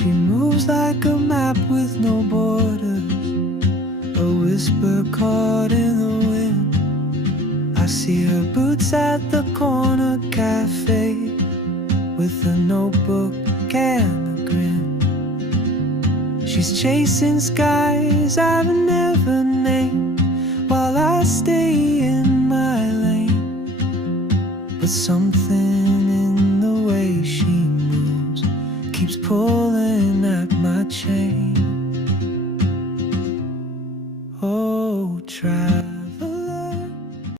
She moves like a map with no borders, a whisper caught in the wind. I see her boots at the corner cafe, with a notebook and a grin. She's chasing skies I've never named, while I stay in my lane. But something in the way she moves keeps pulling at my chain.